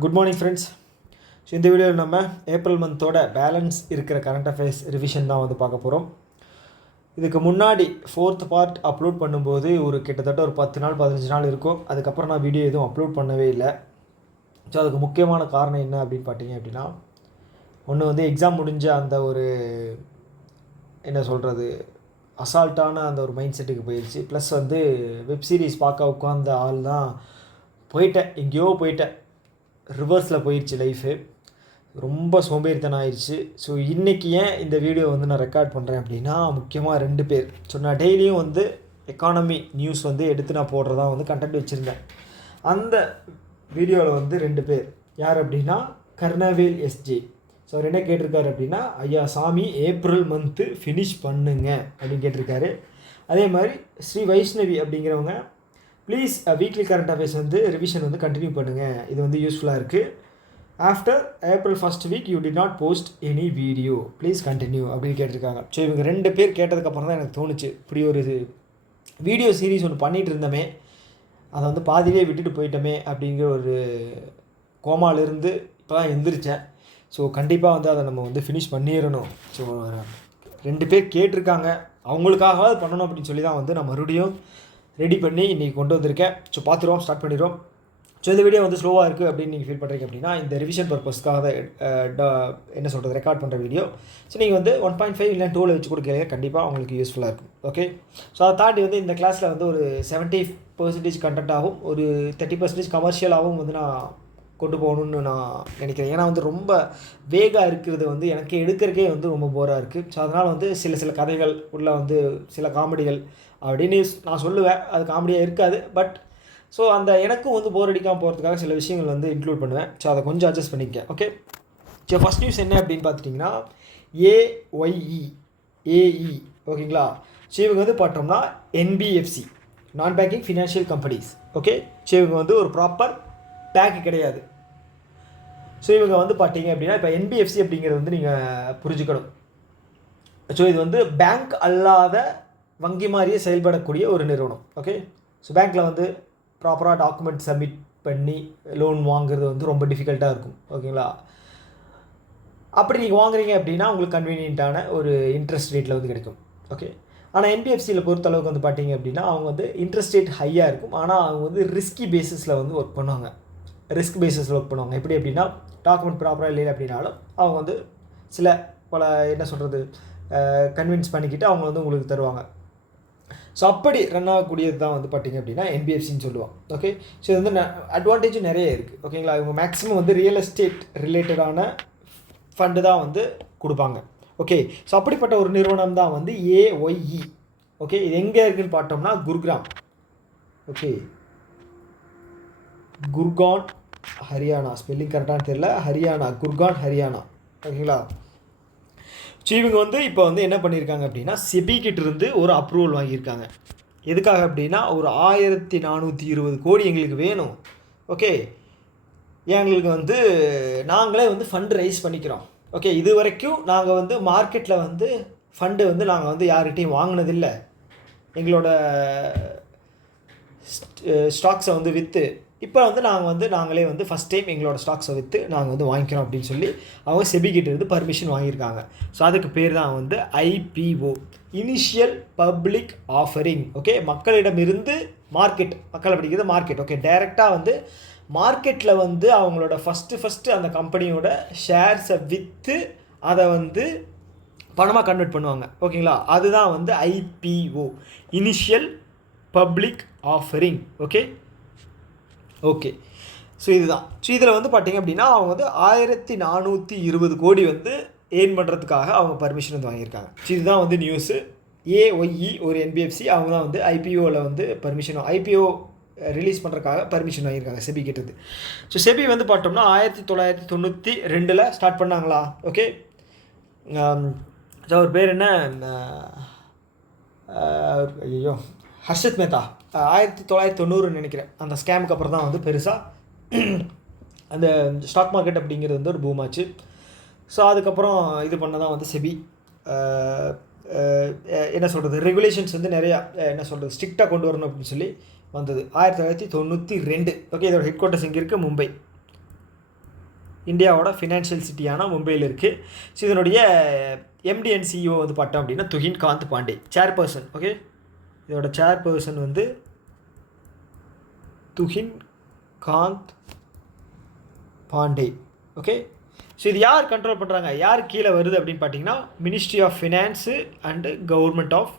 Good morning friends. So இந்த வீடியோவில் நம்ம ஏப்ரல் மந்தோட பேலன்ஸ் இருக்கிற கரண்ட் அஃபேர்ஸ் ரிவிஷன் தான் வந்து பார்க்க போகிறோம். இதுக்கு முன்னாடி 4th பார்ட் அப்லோட் பண்ணும்போது கிட்டத்தட்ட ஒரு 10 நாள் 15 நாள் இருக்கும். அதுக்கப்புறம் நான் வீடியோ எதுவும் அப்லோட் பண்ணவே இல்லை. ஸோ அதுக்கு முக்கியமான காரணம் என்ன அப்படின்னு பார்த்தீங்க அப்படின்னா, ஒன்று வந்து எக்ஸாம் முடிஞ்ச அந்த ஒரு என்ன சொல்கிறது அசால்ட்டான அந்த ஒரு மைண்ட் செட்டுக்கு போயிடுச்சு. ப்ளஸ் வந்து வெப் சீரிஸ் பார்க்க உட்காந்த ஆள் தான் எங்கேயோ போயிட்டேன், ரிவர்ஸில் போயிடுச்சு லைஃபு. ரொம்ப சோம்பேறித்தனம் ஆயிடுச்சு. ஸோ இன்றைக்கி ஏன் இந்த வீடியோ வந்து நான் ரெக்கார்ட் பண்ணுறேன் அப்படின்னா, முக்கியமாக 2 பேர். ஸோ நான் டெய்லியும் வந்து எக்கானமி நியூஸ் வந்து எடுத்து நான் போடுறதா வந்து கண்டென்ட் வச்சுருந்தேன். அந்த வீடியோவில் வந்து 2 பேர் யார் அப்படின்னா, கர்ணவேல் எஸ்ஜே. ஸோ அவர் என்ன கேட்டிருக்காரு அப்படின்னா, ஐயா சாமி ஏப்ரல் மந்த்து ஃபினிஷ் பண்ணுங்க அப்படின்னு கேட்டிருக்காரு. அதே மாதிரி ஸ்ரீ வைஷ்ணவி அப்படிங்கிறவங்க, ப்ளீஸ் வீக்லி கரண்ட் அஃபேர்ஸ் வந்து ரிவிஷன் வந்து கண்டினியூ பண்ணுங்கள், இது வந்து யூஸ்ஃபுல்லாக இருக்குது. After April first week you did not post any video, please continue அப்படின்னு கேட்டிருக்காங்க. ஸோ இவங்க 2 பேர் கேட்டதுக்கப்புறம் தான் எனக்கு தோணுச்சு, இப்படி ஒரு வீடியோ சீரீஸ் ஒன்று பண்ணிகிட்டு இருந்தோமே, அதை வந்து பாதியிலே விட்டுட்டு போயிட்டோமே அப்படிங்கிற ஒரு கோமாலிருந்து இப்போ தான் எந்திரிச்சேன். ஸோ கண்டிப்பாக வந்து அதை நம்ம வந்து ஃபினிஷ் பண்ணிடணும். ஸோ 2 பேர் கேட்டிருக்காங்க, அவங்களுக்காகவாது பண்ணணும் அப்படின்னு சொல்லி தான் வந்து நான் மறுபடியும் ரெடி பண்ணி இன்றைக்கி கொண்டு வந்திருக்கேன். ஸோ பார்த்துருவோம், ஸ்டார்ட் பண்ணிடுவோம். ஸோ இந்த வீடியோ வந்து ஸ்லோவாக இருக்குது அப்படின்னு நீங்கள் ஃபீல் பண்ணுறீங்க அப்படின்னா, இந்த ரிவிஷன் பர்பஸ்க்காக என்ன சொல்கிறது ரெக்கார்ட் பண்ணுற வீடியோ. ஸோ நீங்கள் வந்து 1.5 இல்லை 2ல் வச்சு கொடுக்க கண்டிப்பாக உங்களுக்கு யூஸ்ஃபுல்லாக இருக்கும். ஓகே, ஸோ அதை தாண்டி வந்து இந்த கிளாஸில் வந்து ஒரு 70% கண்டென்ட்டாகவும் ஒரு 30% கமர்ஷியலாகவும் வந்து நான் கொண்டு போகணுன்னு நான் நினைக்கிறேன். ஏன்னா வந்து ரொம்ப வேகாக இருக்கிறது வந்து எனக்கு எடுக்கிறக்கே வந்து ரொம்ப போராக இருக்குது. ஸோ அதனால் வந்து சில கதைகள் உள்ள வந்து சில காமெடிகள் அப்படின்னு நான் சொல்லுவேன். அது காமெடியாக இருக்காது, பட் ஸோ அந்த எனக்கும் வந்து போர் அடிக்காமல் போகிறதுக்காக சில விஷயங்கள் வந்து இன்க்ளூட் பண்ணுவேன். ஸோ அதை கொஞ்சம் அட்ஜஸ்ட் பண்ணிக்க. ஓகே, ஸோ ஃபஸ்ட் நியூஸ் என்ன அப்படின்னு பார்த்துட்டிங்கன்னா, ஏஒய்இ. ஓகேங்களா, ஸோ இவங்க வந்து பார்த்தோம்னா என்பிஎஃப்சி, நான் banking financial companies. Okay, so இவங்க வந்து ஒரு ப்ராப்பர் பேங்க் கிடையாது. ஸோ இவங்க வந்து பார்த்தீங்க அப்படின்னா, இப்போ என்பிஎஃப்சி அப்படிங்கிறது வந்து நீங்கள் புரிஞ்சுக்கணும். ஸோ இது வந்து பேங்க் அல்லாத வங்கி மாதிரியே செயல்படக்கூடிய ஒரு நிறுவனம். ஓகே, ஸோ பேங்க்கில் வந்து ப்ராப்பராக டாக்குமெண்ட் சப்மிட் பண்ணி லோன் வாங்குறது வந்து ரொம்ப டிஃபிகல்ட்டாக இருக்கும். ஓகேங்களா, அப்படி நீங்கள் வாங்குறீங்க அப்படின்னா உங்களுக்கு கன்வீனியண்ட்டான ஒரு இன்ட்ரெஸ்ட் ரேட்டில் வந்து கிடைக்கும். ஓகே, ஆனால் என்பிஎஃப்சியில் பொறுத்தளவுக்கு வந்து பார்த்தீங்க அப்படின்னா, அவங்க வந்து இன்ட்ரெஸ்ட் ரேட் ஹையாக இருக்கும், ஆனால் அவங்க வந்து ரிஸ்கி பேஸிஸில் வந்து ஒர்க் பண்ணுவாங்க. எப்படி அப்படின்னா, டாக்குமெண்ட் ப்ராப்பராக இல்லை அப்படின்னாலும் அவங்க வந்து சில பல என்ன சொல்கிறது கன்வின்ஸ் பண்ணிக்கிட்டு அவங்க வந்து உங்களுக்கு தருவாங்க. ஸோ அப்படி ரன் ஆகக்கூடியது தான் வந்து பார்த்திங்க அப்படின்னா என்பிஎஃப்சின்னு சொல்லுவாங்க. ஓகே, ஸோ இது வந்து அட்வான்டேஜும் நிறைய இருக்குது. ஓகேங்களா, இவங்க மேக்ஸிமம் வந்து ரியல் எஸ்டேட் ரிலேட்டடான ஃபண்டு தான் வந்து கொடுப்பாங்க. ஓகே, ஸோ அப்படிப்பட்ட ஒரு நிறுவனம் தான் வந்து ஏஒய்இ. ஓகே, இது எங்கே இருக்குதுன்னு பார்த்தோம்னா குர்கான். ஓகே, குர்கான் ஹரியானா, ஸ்பெல்லிங் கரெக்டானு தெரியல, ஹரியானா, குர்கான் ஹரியானா. ஓகேங்களா, ஸோ இவங்க வந்து இப்போ வந்து என்ன பண்ணியிருக்காங்க அப்படின்னா, செபி கிட்டேருந்து ஒரு அப்ரூவல் வாங்கியிருக்காங்க. எதுக்காக அப்படின்னா, ஒரு 1420 கோடி எங்களுக்கு வேணும். ஓகே, எங்களுக்கு வந்து நாங்களே வந்து ஃபண்டு ரைஸ் பண்ணிக்கிறோம். ஓகே, இது வரைக்கும் நாங்கள் வந்து மார்க்கெட்டில் வந்து ஃபண்டு வந்து நாங்கள் வந்து யார்கிட்டையும் வாங்கினதில்லை. எங்களோட ஸ்டாக்ஸை வந்து விற்று இப்போ வந்து நாங்களே வந்து ஃபஸ்ட் டைம் எங்களோட ஸ்டாக்ஸை விற்று நாங்கள் வந்து வாங்கிக்கிறோம் அப்படின்னு சொல்லி அவங்க செபிகிட்டேருந்து பர்மிஷன் வாங்கியிருக்காங்க. ஸோ அதுக்கு பேர் தான் வந்து IPO, initial public offering. Okay, மக்களிடமிருந்து மக்கள் படிக்கிறது மார்க்கெட். ஓகே, டைரெக்டாக வந்து மார்க்கெட்டில் வந்து அவங்களோட ஃபஸ்ட்டு அந்த கம்பெனியோட ஷேர்ஸை விற்று அதை வந்து பணமாக கன்வெர்ட் பண்ணுவாங்க. ஓகேங்களா, அதுதான் வந்து IPO, initial public offering. Okay, so இதுதான். ஸோ இதில் வந்து பார்த்திங்க அப்படின்னா, அவங்க வந்து 1420 கோடி வந்து ஏர்ன் பண்ணுறதுக்காக அவங்க பர்மிஷன் வந்து வாங்கியிருக்காங்க. ஸோ இதுதான் வந்து நியூஸு. ஏஒய்இ ஒரு என்பிஎஃப்சி, அவங்க தான் வந்து ஐபிஓவில் வந்து ஐபிஓ ரிலீஸ் பண்ணுறதுக்காக பர்மிஷன் வாங்கியிருக்காங்க செபி கிட்டது. ஸோ செபி வந்து பார்த்தோம்னா 1992 ஸ்டார்ட் பண்ணாங்களா. ஓகே, ஸோ அவர் பேர் என்ன, ஐயோ ஹர்ஷத் மேத்தா, 1990 நினைக்கிறேன். அந்த ஸ்கேமுக்கு அப்புறம் தான் வந்து பெருசாக அந்த ஸ்டாக் மார்க்கெட் அப்படிங்கிறது வந்து ஒரு பூமாச்சு. ஸோ அதுக்கப்புறம் இது பண்ண தான் வந்து செபி என்ன சொல்கிறது ரெகுலேஷன்ஸ் வந்து நிறையா என்ன சொல்கிறது ஸ்ட்ரிக்டாக கொண்டு வரணும் அப்படின்னு சொல்லி வந்தது 1992. ஓகே, இதோட ஹெட் குவார்ட்டர்ஸ் இங்கே இருக்குது, மும்பை. இந்தியாவோட ஃபினான்ஷியல் சிட்டியான மும்பையில் இருக்குது. ஸோ இதனுடைய எம்டி அண்ட் சிஇஓ வந்து பார்த்தோம் அப்படின்னா துஹின் காந்த் பாண்டே, சேர்பர்சன். ஓகே, இதோட சேர்பர்சன் வந்து துஹின் காந்த் பாண்டே. ஓகே, ஸோ இது யார் கண்ட்ரோல் பண்ணுறாங்க, யார் கீழே வருது அப்படின்னு பார்த்தீங்கன்னா ministry of finance and government of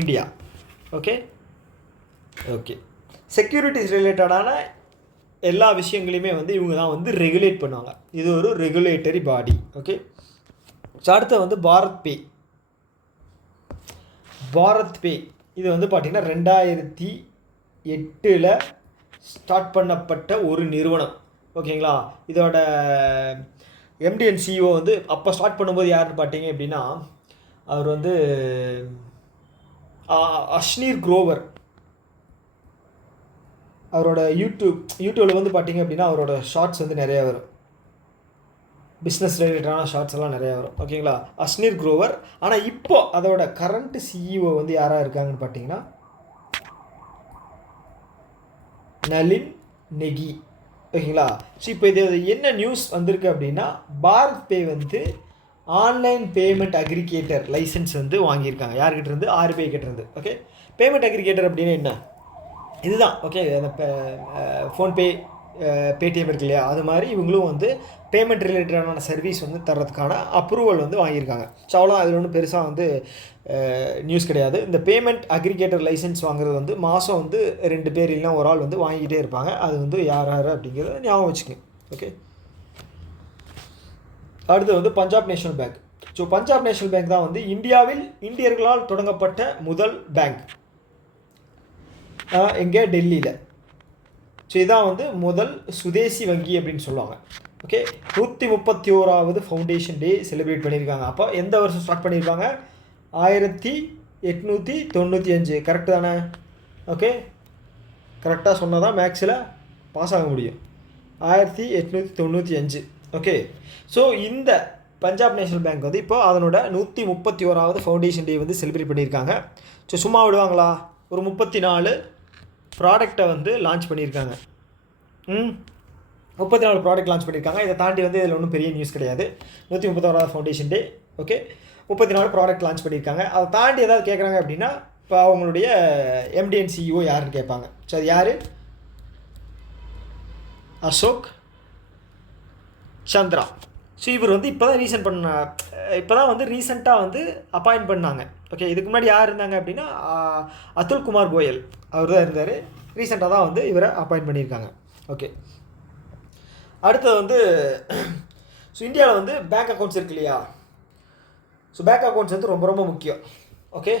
India. Okay okay, securities ரிலேட்டடான எல்லா விஷயங்களையுமே வந்து இவங்க தான் வந்து ரெகுலேட் பண்ணுவாங்க. இது ஒரு ரெகுலேட்டரி பாடி. ஓகே, ஸோ அடுத்து வந்து பாரத் பே இது வந்து பார்த்திங்கன்னா 2008 ஸ்டார்ட் பண்ணப்பட்ட ஒரு நிறுவனம். ஓகேங்களா, இதோட எம்டி அண்ட் சிஇஓ வந்து அப்போ ஸ்டார்ட் பண்ணும்போது யாருன்னு பார்த்தீங்க அப்படின்னா அவர் வந்து அஷ்னீர் குரோவர். அவரோட யூடியூப்பில் வந்து பார்த்தீங்க அப்படின்னா அவரோட ஷார்ட்ஸ் வந்து நிறையா வரும், பிஸ்னஸ் ரிலேட்டடான ஷார்ட்ஸ் எல்லாம் நிறையா வரும். ஓகேங்களா, அஷ்னீர் குரோவர். ஆனால் இப்போ அதோட கரண்ட் சிஇஓ வந்து யாராக இருக்காங்கன்னு பார்த்தீங்கன்னா நளின் நெகி. ஓகேங்களா, ஸோ இப்போ இது என்ன நியூஸ் வந்திருக்கு அப்படின்னா பாரத் பே வந்து ஆன்லைன் பேமெண்ட் அக்ரிகேட்டர் லைசன்ஸ் வந்து வாங்கியிருக்காங்க. யார்கிட்ட இருந்து? ஆர்பிஐ கிட்டேருந்து. ஓகே, பேமெண்ட் அக்ரிகேட்டர் அப்படின்னு என்ன? இதுதான். ஓகே, அந்த ஃபோன்பே, பேடிஎம் இருக்கு இல்லையா, அது மாதிரி இவங்களும் வந்து பேமெண்ட் ரிலேட்டடான சர்வீஸ் வந்து தர்றதுக்கான அப்ரூவல் வந்து வாங்கியிருக்காங்க. ஸோ அவ்வளோ அதில் ஒன்றும் பெருசாக வந்து நியூஸ் கிடையாது. இந்த பேமெண்ட் அக்ரிகேட்டர் லைசன்ஸ் வாங்குறது வந்து மாதம் வந்து 2 பேர் இல்லைனா ஒரு ஆள் வந்து வாங்கிக்கிட்டே இருப்பாங்க. அது வந்து யார் அப்படிங்கிறத ஞாபகம் வச்சுக்கோங்க. ஓகே, அடுத்து வந்து Punjab national bank. So Punjab national bank தான் வந்து இந்தியாவில் இந்தியர்களால் தொடங்கப்பட்ட முதல் பேங்க். எங்கே? டெல்லியில். ஸோ இதான் வந்து முதல் சுதேசி வங்கி அப்படின்னு சொல்லுவாங்க. ஓகே, 131வது ஃபவுண்டேஷன் டே செலிப்ரேட் பண்ணியிருக்காங்க. அப்போ எந்த வருஷம் ஸ்டார்ட் பண்ணியிருப்பாங்க? 1895. கரெக்டு தானே? ஓகே, கரெக்டாக சொன்னால் தான் மேக்ஸில் பாஸ் ஆக முடியும். 1895. ஓகே, ஸோ இந்த பஞ்சாப் நேஷனல் பேங்க் வந்து இப்போ அதனோட 131வது ஃபவுண்டேஷன் டே வந்து செலிப்ரேட் பண்ணியிருக்காங்க. ஸோ சும்மா விடுவாங்களா? ஒரு 34 ப்ராடக்டை வந்து லான்ச் பண்ணியிருக்காங்க. 34 ப்ராடக்ட் லான்ச் பண்ணியிருக்காங்க. இதை தாண்டி வந்து இதில் ஒன்றும் பெரிய நியூஸ் கிடையாது. 131வது foundation day. Okay, 34 product launch பண்ணியிருக்காங்க. அதை தாண்டி ஏதாவது கேட்குறாங்க அப்படின்னா இப்போ அவங்களுடைய எம்டி அண்ட் சிஇஓ யாருன்னு கேட்பாங்க. ஸோ அது யார்? அசோக் சந்திரா. ஸோ இவர் வந்து இப்போ தான் வந்து ரீசெண்டாக வந்து அப்பாயிண்ட் பண்ணாங்க. ஓகே, இதுக்கு முன்னாடி யார் இருந்தாங்க அப்படின்னா அதுல் குமார் கோயல் அவர் தான் இருந்தார். ரீசெண்டாக தான் வந்து இவரை அப்பாயிண்ட் பண்ணியிருக்காங்க. ஓகே, அடுத்தது வந்து ஸோ இந்தியாவில் வந்து பேங்க் அக்கௌண்ட்ஸ் இருக்கு இல்லையா? ஸோ பேங்க் அக்கௌண்ட்ஸ் வந்து ரொம்ப ரொம்ப முக்கியம். ஓகே,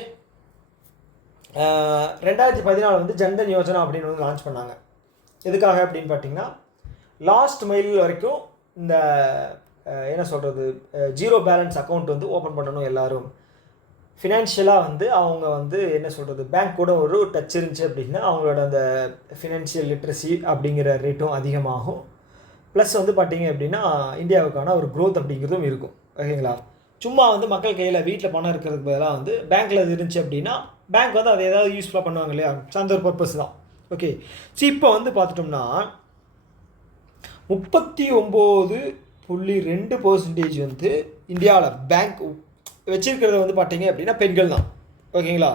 2014 வந்து ஜன்தன் யோஜனா அப்படின்னு வந்து லான்ச் பண்ணாங்க. எதுக்காக அப்படின்னு பார்த்தீங்கன்னா லாஸ்ட் மைல் வரைக்கும் இந்த என்ன சொல்கிறது, ஜீரோ பேலன்ஸ் அக்கௌண்ட் வந்து ஓப்பன் பண்ணணும். எல்லோரும் ஃபினான்ஷியலாக வந்து அவங்க வந்து என்ன சொல்கிறது, பேங்க் கூட ஒரு டச் இருந்துச்சு அப்படின்னா அவங்களோட அந்த ஃபினான்ஷியல் லிட்ரஸி அப்படிங்கிற ரேட்டும் அதிகமாகும். ப்ளஸ் வந்து பார்த்திங்க அப்படின்னா இந்தியாவுக்கான ஒரு க்ரோத் அப்படிங்கிறதும் இருக்கும். ஓகேங்களா, சும்மா வந்து மக்கள் கையில் வீட்டில் பணம் இருக்கிறதுக்கு பதிலாக வந்து பேங்க்கில் அது இருந்துச்சு அப்படின்னா பேங்க் வந்து அதை ஏதாவது யூஸ்ஃபுல்லாக பண்ணுவாங்க இல்லையா? அந்த ஒரு பர்பஸ் தான். ஓகே, ஸோ இப்போ வந்து பார்த்துட்டோம்னா 39.2% வந்து இந்தியாவில் பேங்க் வச்சுருக்கிறத வந்து பார்த்தீங்க அப்படின்னா பெண்கள் தான். ஓகேங்களா,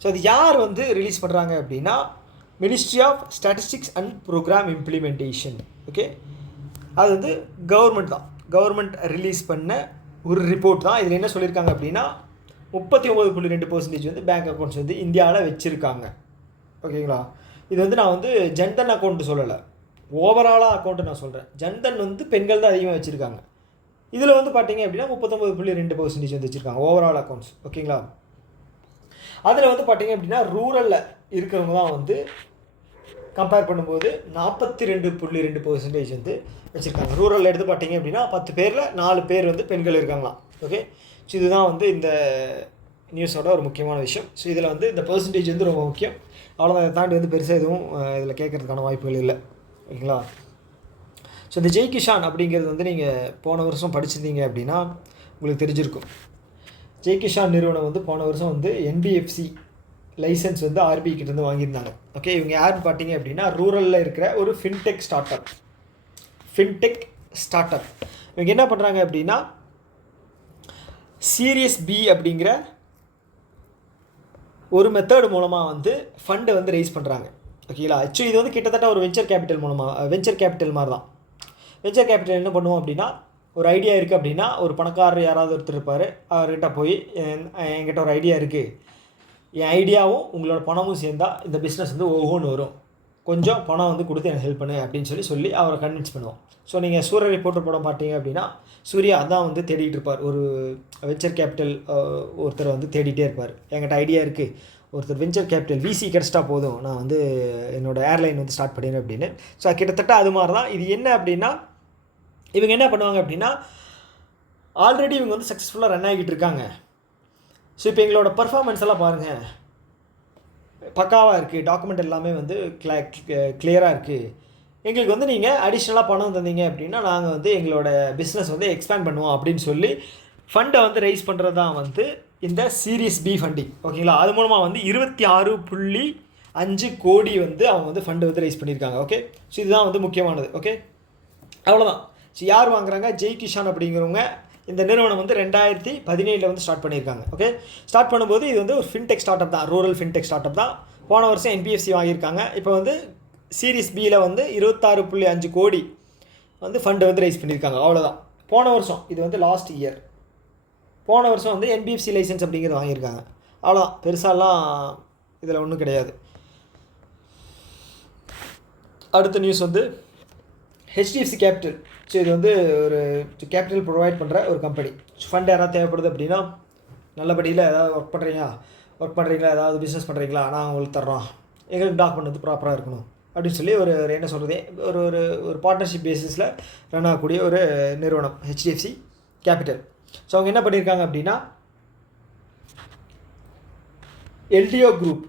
ஸோ அது யார் வந்து ரிலீஸ் பண்ணுறாங்க அப்படின்னா ministry of statistics and programme implementation. Okay, அது வந்து கவர்மெண்ட் ரிலீஸ் பண்ண ஒரு ரிப்போர்ட் தான். இதில் என்ன சொல்லியிருக்காங்க அப்படின்னா 39.2% வந்து பேங்க் அக்கௌண்ட்ஸ் வந்து இந்தியாவில் வச்சுருக்காங்க. ஓகேங்களா, இது வந்து நான் வந்து ஜன்தன் அக்கௌண்ட்டு சொல்லலை, ஓவராலாக அக்கௌண்ட்டு நான் சொல்கிறேன். ஜன்தன் வந்து பெண்கள் தான் அதிகமாக வச்சுருக்காங்க. இதில் வந்து பார்த்தீங்க அப்படின்னா 39.2% வந்து வச்சுருக்காங்க ஓவரால் அக்கௌண்ட்ஸ். ஓகேங்களா, அதில் வந்து பார்த்தீங்க அப்படின்னா ரூரலில் இருக்கிறவங்க தான் வந்து கம்பேர் பண்ணும்போது 42.2% வந்து வச்சுருக்காங்க. ரூரலில் எடுத்து பார்த்தீங்க அப்படின்னா 10 பேரில் 4 பேர் வந்து பெண்கள் இருக்காங்களாம். ஓகே, ஸோ இதுதான் வந்து இந்த நியூஸோட ஒரு முக்கியமான விஷயம். ஸோ இதில் வந்து இந்த பெர்சன்டேஜ் வந்து ரொம்ப முக்கியம். அவ்வளோதான், அதை தாண்டி வந்து பெருசாக எதுவும் இதில் கேட்குறதுக்கான வாய்ப்புகள் இல்லை. ஓகேங்களா, ஸோ இந்த ஜெய் கிஷான் அப்படிங்கிறது வந்து நீங்கள் போன வருஷம் படிச்சிருந்தீங்க அப்படின்னா உங்களுக்கு தெரிஞ்சிருக்கும். ஜெய் கிஷான் நிறுவனம் வந்து போன வருஷம் வந்து என்பிஎஃப்சி லைசன்ஸ் வந்து ஆர்பிஐ கிட்டேருந்து வாங்கியிருந்தாங்க. ஓகே, இவங்க யாருன்னு பார்த்தீங்க அப்படின்னா ரூரலில் இருக்கிற ஒரு fintech start up, fintech start up. இவங்க என்ன பண்ணுறாங்க அப்படின்னா சீரியஸ் பி அப்படிங்கிற ஒரு மெத்தட் மூலமாக வந்து ஃபண்டை வந்து ரைஸ் பண்ணுறாங்க. ஓகேங்களா? ஆக்சுவலி இது வந்து கிட்டத்தட்ட ஒரு வெஞ்சர் கேபிட்டல் மாதிரி தான். வெஞ்சர் கேபிட்டல் என்ன பண்ணுவோம் அப்படின்னா, ஒரு ஐடியா இருக்குது அப்படின்னா, ஒரு பணக்காரர் யாராவது ஒருத்தர் இருப்பார், அவர்கிட்ட போய் என்கிட்ட ஒரு ஐடியா இருக்குது, என் ஐடியாவும் உங்களோட பணமும் சேர்ந்தால் இந்த பிஸ்னஸ் வந்து ஒவ்வொன்று வரும், கொஞ்சம் பணம் வந்து கொடுத்து எனக்கு ஹெல்ப் பண்ணு அப்படின்னு சொல்லி அவரை கன்வின்ஸ் பண்ணுவோம். ஸோ நீங்கள் சூரிய ரிப்போர்ட்டர் படம் பார்த்தீங்க அப்படின்னா, சூர்யா அதான் வந்து தேடிட்டு இருப்பார். ஒரு வெஞ்சர் கேபிட்டல் ஒருத்தர் வந்து தேடிட்டே இருப்பார். என்கிட்ட ஐடியா இருக்குது, ஒருத்தர் வெஞ்சர் கேபிட்டல் விசி கிடச்சிட்டா போதும், நான் வந்து என்னோடய ஏர்லைன் வந்து ஸ்டார்ட் பண்ணிடுறேன் அப்படின்னு. ஸோ கிட்டத்தட்ட அது மாதிரி தான். இது என்ன அப்படின்னா, இவங்க என்ன பண்ணுவாங்க அப்படின்னா, ஆல்ரெடி இவங்க வந்து சக்ஸஸ்ஃபுல்லாக ரன் ஆகிட்டு இருக்காங்க. ஸோ இப்போ எங்களோட பர்ஃபார்மன்ஸ் எல்லாம் பாருங்கள், பக்காவாக இருக்குது, டாக்குமெண்ட் எல்லாமே வந்து கிளியராக இருக்குது, எங்களுக்கு வந்து நீங்கள் அடிஷ்னலாக பணம் தந்தீங்க அப்படின்னா நாங்கள் வந்து எங்களோட பிஸ்னஸ் வந்து எக்ஸ்பேண்ட் பண்ணுவோம் அப்படின்னு சொல்லி ஃபண்டை வந்து ரைஸ் பண்ணுறது தான் வந்து இந்த சீரியஸ் பி ஃபண்டிங். ஓகேங்களா? அது மூலமாக வந்து 26.5 கோடி வந்து அவங்க வந்து ஃபண்டு வந்து ரைஸ் பண்ணியிருக்காங்க. ஓகே, ஸோ இதுதான் வந்து முக்கியமானது. ஓகே, அவ்வளோதான். ஸோ யார் வாங்குறாங்க? ஜெய் கிஷான் அப்படிங்கிறவங்க இந்த நிறுவனம் வந்து 2017 வந்து ஸ்டார்ட் பண்ணியிருக்காங்க. ஓகே, ஸ்டார்ட் பண்ணும்போது இது வந்து ஒரு ஃபின்டெக் ஸ்டார்ட் அப் தான், ரூரல் ஃபின்டெக் ஸ்டார்ட் அப் தான். போன வருஷம் NBFC வாங்கியிருக்காங்க. இப்போ வந்து சீரிஸ் பியில் வந்து 26.5 கோடி வந்து ஃபண்டு வந்து ரைஸ் பண்ணியிருக்காங்க. அவ்வளோதான். போன வருஷம், இது வந்து லாஸ்ட் இயர், போன வருஷம் வந்து NBFC லைசன்ஸ் அப்படிங்கிறது வாங்கியிருக்காங்க. அவ்வளோதான், பெருசாலாம் இதில் ஒன்றும் கிடையாது. அடுத்த நியூஸ் வந்து HDFC கேபிட்டல். ஸோ இது வந்து ஒரு கேபிட்டல் ப்ரொவைட் பண்ணுற ஒரு கம்பெனி. ஃபண்ட் யாராவது தேவைப்படுது அப்படின்னா, நல்லபடியில் ஏதாவது ஒர்க் பண்ணுறீங்களா, ஏதாவது பிஸ்னஸ் பண்ணுறீங்களா, நான் உங்களுக்கு தர்றோம், எங்களுக்கு டாக்குமெண்ட் வந்து ப்ராப்பராக இருக்கணும் அப்படின்னு சொல்லி ஒரு என்ன சொல்கிறது, ஒரு ஒரு ஒரு பார்ட்னர்ஷிப் பேசிஸில் ரன் ஆகக்கூடிய ஒரு நிறுவனம் HDFC கேபிட்டல். ஸோ அவங்க என்ன பண்ணியிருக்காங்க அப்படின்னா, LDO குரூப்.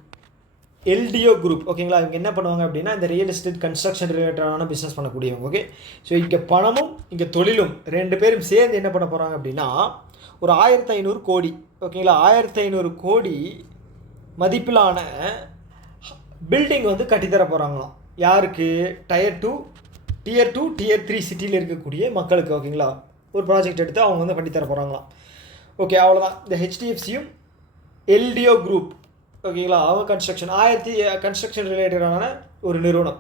ஓகேங்களா? இவங்க என்ன பண்ணுவாங்க அப்படின்னா, இந்த ரியல் எஸ்டேட் கன்ஸ்ட்ரக்ஷன் ரிலேட்டடான பிஸ்னஸ் பண்ணக்கூடியவங்க. ஓகே, ஸோ இங்கே பணமும் இங்கே தொழிலும் ரெண்டு பேரும் சேர்ந்து என்ன பண்ண போகிறாங்க அப்படின்னா, ஒரு 1500 கோடி. ஓகேங்களா? 1500 கோடி மதிப்பிலான பில்டிங் வந்து கட்டித்தர போகிறாங்களாம். யாருக்கு? Tier 2, Tier 3 சிட்டியில் இருக்கக்கூடிய மக்களுக்கு. ஓகேங்களா? ஒரு ப்ராஜெக்ட் எடுத்து அவங்க வந்து பண்ணித்தர போகிறாங்களாம். ஓகே, அவ்வளோதான். இந்த HDFCயும் LDO குரூப். ஓகேங்களா? அவங்க கன்ஸ்ட்ரக்ஷன் ரிலேட்டடான ஒரு நிறுவனம்.